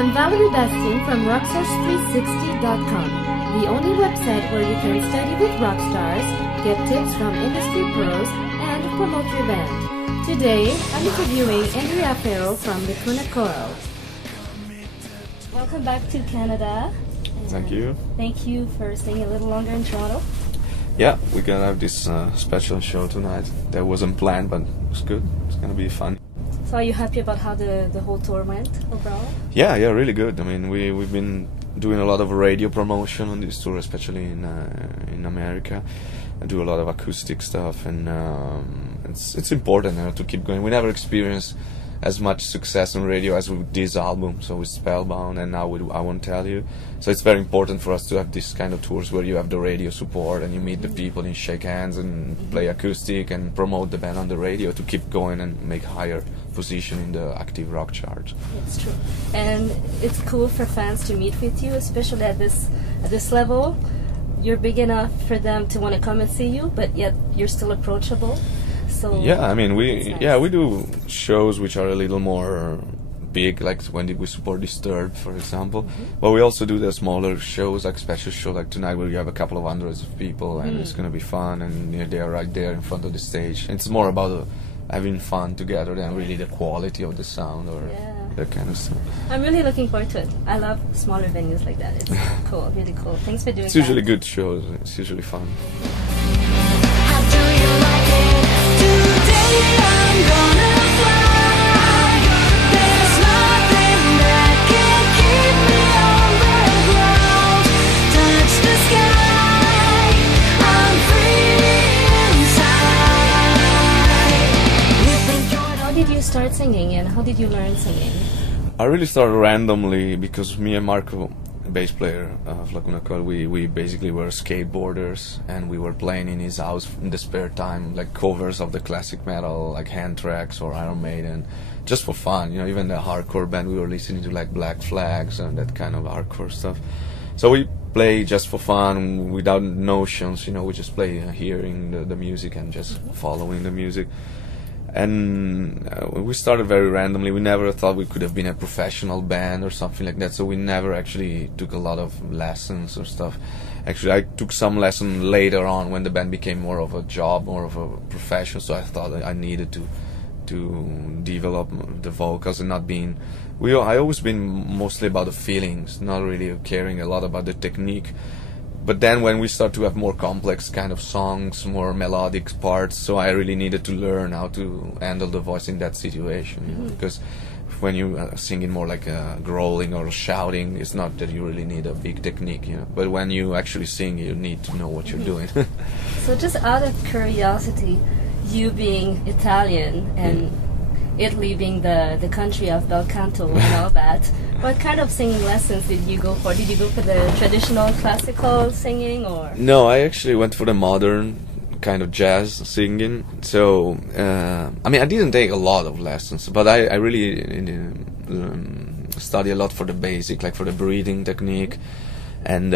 I'm Valerie Bastien from Rockstars360.com, the only website where you can study with rock stars, get tips from industry pros, and promote your band. Today, I'm interviewing Andrea Ferro from Lacuna Coil. Welcome back to Canada. Thank you. Thank you for staying a little longer in Toronto. Yeah, we're gonna have this special show tonight. That wasn't planned, but it's good. It's gonna be fun. So are you happy about how the whole tour went overall? Yeah, really good. I mean, we've been doing a lot of radio promotion on this tour, especially in America. I do a lot of acoustic stuff, and it's important to keep going. We never experienced as much success on radio as with this album, so with Spellbound and now with I Won't Tell You. So it's very important for us to have this kind of tours where you have the radio support and you meet the people and shake hands and play acoustic and promote the band on the radio to keep going and make higher position in the active rock chart. It's true, and it's cool for fans to meet with you, especially at this level. You're big enough for them to want to come and see you, but yet you're still approachable. So yeah, I mean nice. we do shows which are a little more big, like when we support Disturbed, for example. But we also do the smaller shows, like special show like tonight, where you have a couple of hundreds of people, and it's gonna be fun, and they are right there in front of the stage. It's more about having fun together than really the quality of the sound or that kind of stuff. I'm really looking forward to it. I love smaller venues like that. It's cool, really cool. Thanks for doing It's usually good shows. It's usually fun. How do you like it? Today I'm gonna fly. There's nothing that can keep me on the ground. Touch the sky. I'm free inside. How did you start singing, and how did you learn singing? I really started randomly because me and Marco, bass player of Lacuna Coil, we basically were skateboarders, and we were playing in his house in the spare time, like covers of the classic metal, like Hand Tracks or Iron Maiden, just for fun. You know, even the hardcore band we were listening to, like Black Flags and that kind of hardcore stuff. So we play just for fun, without notions. You know, we just play hearing the music and just following the music. And we started very randomly. We never thought we could have been a professional band or something like that, so we never actually took a lot of lessons or stuff. Actually, I took some lessons later on when the band became more of a job, more of a profession, so I thought I needed to develop the vocals and not being... I always been mostly about the feelings, not really caring a lot about the technique. But then when we start to have more complex kind of songs, more melodic parts, so I really needed to learn how to handle the voice in that situation, you know, because when you are singing more like growling or shouting, it's not that you really need a big technique, you know. But when you actually sing, you need to know what you're doing. So just out of curiosity, you being Italian and Italy being the country of bel canto and all that, what kind of singing lessons did you go for? Did you go for the traditional classical singing, or? No, I actually went for the modern kind of jazz singing. So, I mean, I didn't take a lot of lessons, but I really study a lot for the basic, like for the breathing technique and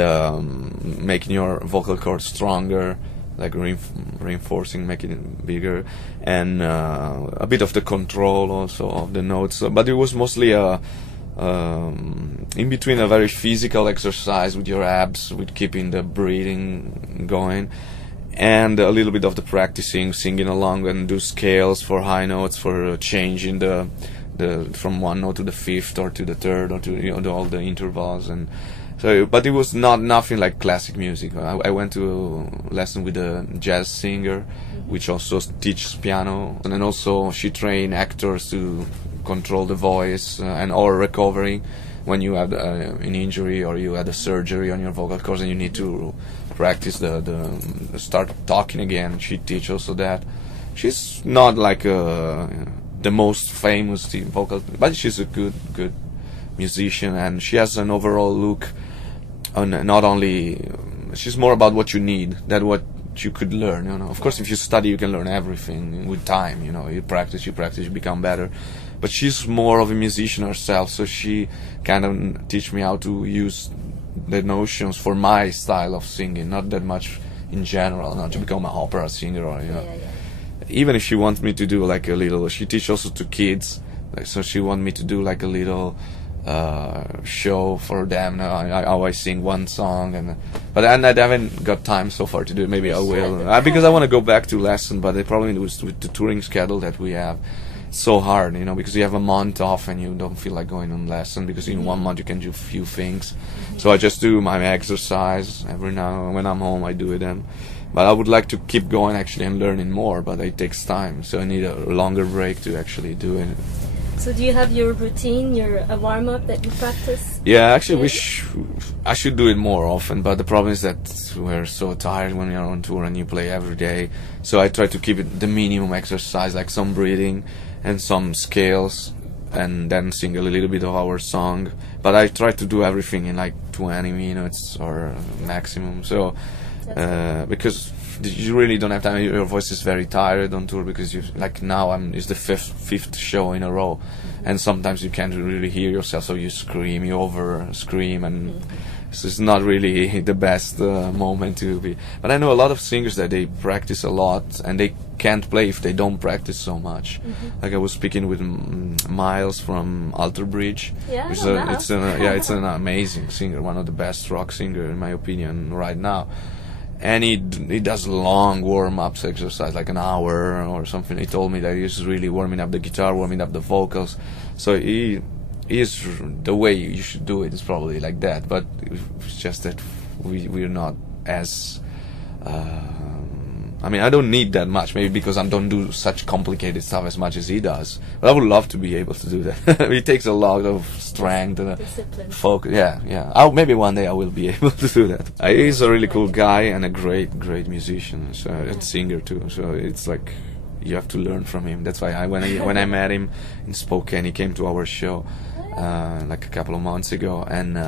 making your vocal cords stronger, like reinforcing, making it bigger, and a bit of the control also of the notes. But it was mostly in between a very physical exercise with your abs, with keeping the breathing going, and a little bit of the practicing, singing along and do scales for high notes, for changing the from one note to the fifth or to the third or to, you know, all the intervals. And so, but it was nothing like classic music. I went to a lesson with a jazz singer, which also teaches piano, and then also she trained actors to control the voice or recovering when you have an injury or you had a surgery on your vocal cords and you need to practice the start talking again. She teaches also that. She's not like the most famous vocal, but she's a good musician, and she has an overall look on not only... she's more about what you need than what you could learn, you know. Of course, if you study, you can learn everything with time, you know. You practice, you become better. But she's more of a musician herself, so she kind of teach me how to use the notions for my style of singing, not that much in general, not to become an opera singer or, you know. Even if she wants me to do like a little, she teach also to kids, like, so she want me to do like a little show for them. I always sing one song, but I haven't got time so far to do it. Maybe I will, because I want to go back to lesson. But the problem is with the touring schedule that we have, it's so hard, because you have a month off and you don't feel like going on lesson, because in 1 month you can do a few things. So I just do my exercise every now when I'm home. I do it then. But I would like to keep going actually and learning more, but it takes time. So I need a longer break to actually do it. So do you have your routine, a warm-up that you practice? Yeah, actually, I should do it more often, but the problem is that we're so tired when you're on tour and you play every day. So I try to keep it the minimum exercise, like some breathing and some scales, and then sing a little bit of our song. But I try to do everything in like 20 minutes or maximum. So because you really don't have time. Your voice is very tired on tour, because like now it's the fifth show in a row, and sometimes you can't really hear yourself, so you scream, you over scream, and it's not really the best moment to be. But I know a lot of singers that they practice a lot and they can't play if they don't practice so much. Like I was speaking with Miles from Alter Bridge. Yeah, it's an amazing singer, one of the best rock singer in my opinion right now. And he does long warm-ups exercise, like an hour or something. He told me that he's really warming up the guitar, warming up the vocals. So he is, the way you should do it is probably like that. But it's just that we're not as... I mean, I don't need that much, maybe because I don't do such complicated stuff as much as he does. But I would love to be able to do that. It takes a lot of strength and discipline. focus. Yeah. Maybe one day I will be able to do that. He's a really cool guy and a great musician, and singer too. So it's like you have to learn from him. That's why when I met him in Spokane, he came to our show like a couple of months ago, and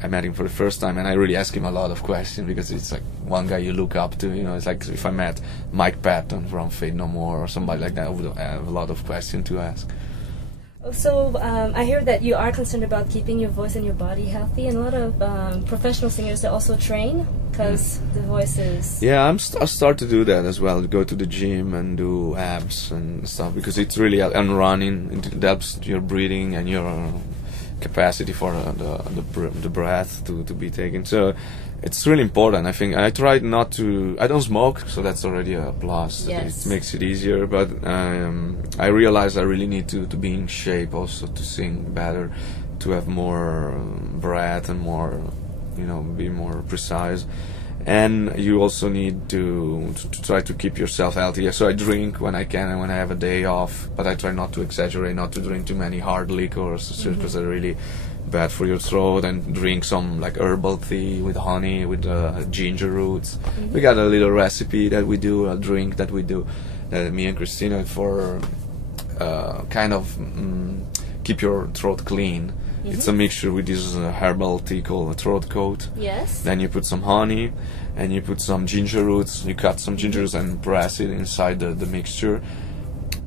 I met him for the first time, and I really asked him a lot of questions, because it's like one guy you look up to. It's like if I met Mike Patton from Fate No More or somebody like that, I would have a lot of questions to ask. So I hear that you are concerned about keeping your voice and your body healthy, and a lot of professional singers that also train, because the voice is... Yeah, I'll start to do that as well. Go to the gym and do abs and stuff, because it's really, and running, it helps your breathing and your capacity for the breath to be taken. So it's really important. I think I tried not to. I don't smoke, so that's already a plus. Yes. It makes it easier. But I realized I really need to be in shape also to sing better, to have more breath and more, be more precise. And you also need to try to keep yourself healthy. So I drink when I can and when I have a day off, but I try not to exaggerate, not to drink too many hard liquors, because they're really bad for your throat, and drink some like herbal tea with honey, with ginger roots. We got a little recipe that we do, a drink that we do, me and Christina, for kind of keep your throat clean. It's a mixture with this herbal tea called a throat coat. Yes. Then you put some honey, and you put some ginger roots. You cut some ginger roots and press it inside the mixture.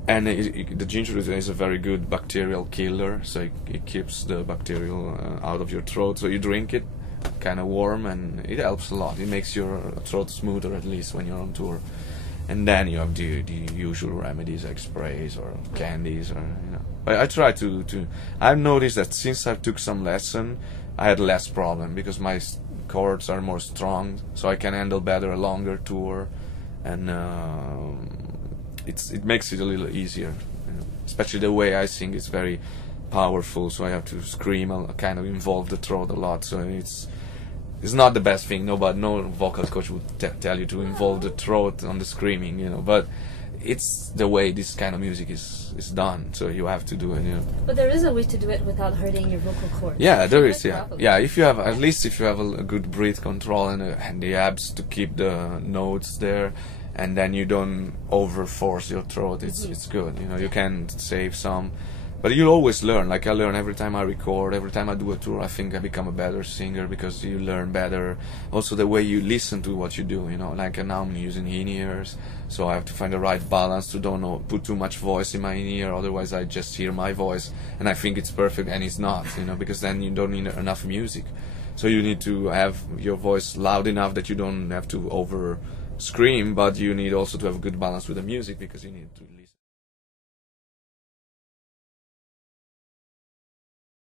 And the ginger root is a very good bacterial killer, so it keeps the bacterial out of your throat. So you drink it, kind of warm, and it helps a lot. It makes your throat smoother, at least when you're on tour. And then you have the usual remedies like sprays or candies, or But I try to. I've noticed that since I took some lesson, I had less problem, because my chords are more strong, so I can handle better a longer tour, and it makes it a little easier. Especially the way I sing is very powerful, so I have to scream, kind of involve the throat a lot. So it's not the best thing. No vocal coach would tell you to involve the throat on the screaming, but it's the way this kind of music is done, so you have to do it. But there is a way to do it without hurting your vocal cords. Yeah, there is. Yeah. If you have a good breath control and the abs to keep the notes there, and then you don't over force your throat, it's good. You can save some. But you'll always learn. Like I learn every time I record, every time I do a tour. I think I become a better singer, because you learn better. Also the way you listen to what you do. Like now I'm using in-ears, so I have to find the right balance to don't put too much voice in my in-ear. Otherwise, I just hear my voice and I think it's perfect, and it's not. Because then you don't need enough music. So you need to have your voice loud enough that you don't have to over scream, but you need also to have a good balance with the music, because you need to listen.